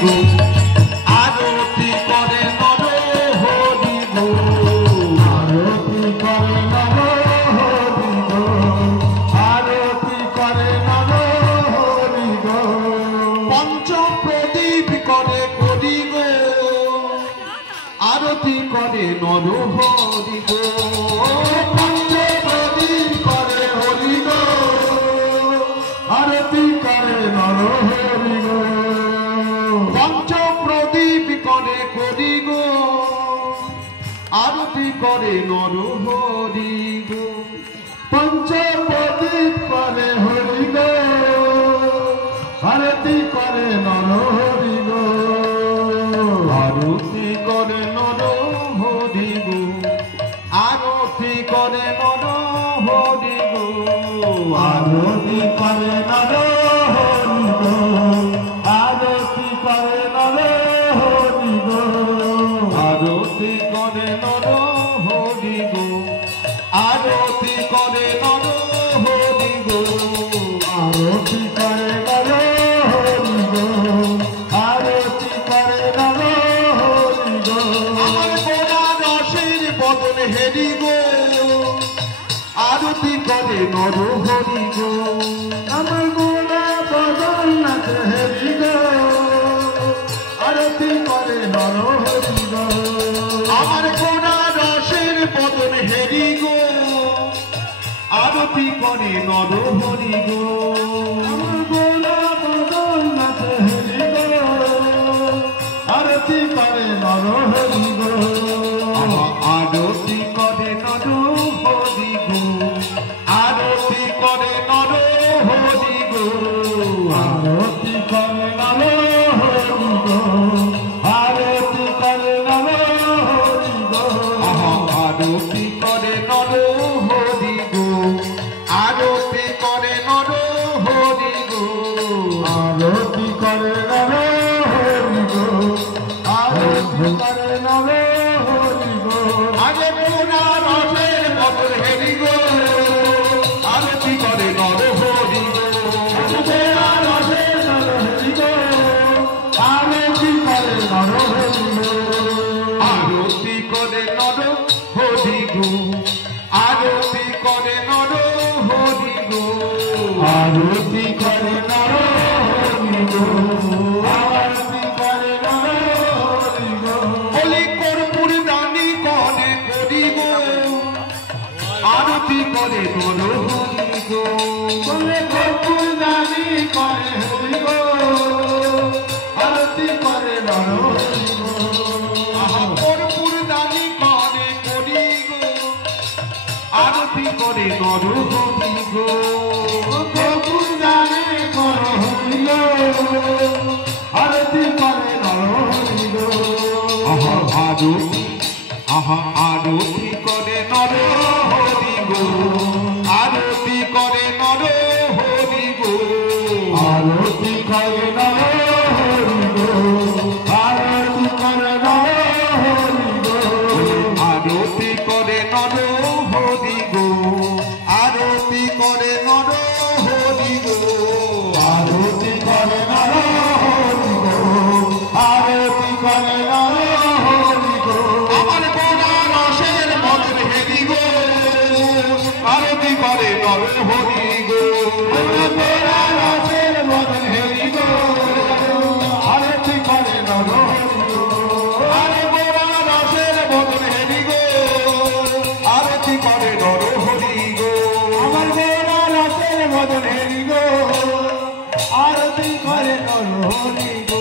গো আরতি করে নর হরি গো আরতি করে নর হরি গো আরতি করে নর হরি গো পঞ্চ প্রদীপ করে করি গো আরতি করে নর হরি গো পঞ্চ প্রদীপ করে হরি গো আরতি করে নর হরি গো পঞ্চ প্রদীপ করে করি গো আরতি করে নর হরি গো পঞ্চ প্রদীপ করে হরি গো আরতি করে নর হরি গো আরতি করে নর হরি গো আরতি করে নর হরি গো আরতি করে নর হরি গো আরতি করে নর হরি গো আরতি করে নর হরি গো আরতি করে নর হরি গো আরতি করে নর হরি গো আরতি করে নর হরি গো আমার গোরা রসের বদন হেরি গো আরতি করে নর হরি গো আমার গোরা বদন নাচ হেরি গো আরতি করে নর হরি গো আমার গোরা রসের বদন হেরি গো আরতি করে নর হরি গো আমার গোরা বদন নাচ হেরি গো আরতি করে নর হরি গো আরতি করে নর হরি গো আরতি করে নর হরি গো আরতি করে নর হরি গো আরতি করে নর হরি গো আরতি করে নর হরি গো আরতি করে নর হরি গো আরতি করে নর হরি গো আরতি করে নর হরি গো আগে মোরা রসের বদন হেরি গো আরতি করে নর হরি গো মোরা রসের বদন হেরি গো আরতি করে নর হরি গো আরতি করে নর হরি গো আরতি করে নর হরি গো আরতি করে নর হরি গো আরতি করে নর হরি গো বলি কর্পূর দানি করে করি গো আরতি করে নর হরি গো বলে কর্পূর দানি করে হরি গো আরতি করে নর হরি গো কর্পূর দানি করে করি গো আরতি করে নর হরি গো কর্পূর দানি করে হরি গো আরতি করে নর হরি গো আরতি করে নর হরি গো আরতি করে নর হরি গো আরতি করে নর হরি গো আরতি করে নর হরি গো আরতি করে নর হরি গো আরতি করে নর হরি গো আরতি করে নর হরি গো আরতি করে নর হরি গো আমার গোরা রসের বদন হেরি গো আরতি করে নর হরি গো আমার গোরা রসের বদন হেরি গো আরতি করে নর হরি গো আরে গোরা রসের বদন হেরি গো আরতি করে নর হরি গো আমার গোরা রসের বদন হেরি গো আরতি করে নর হরি গো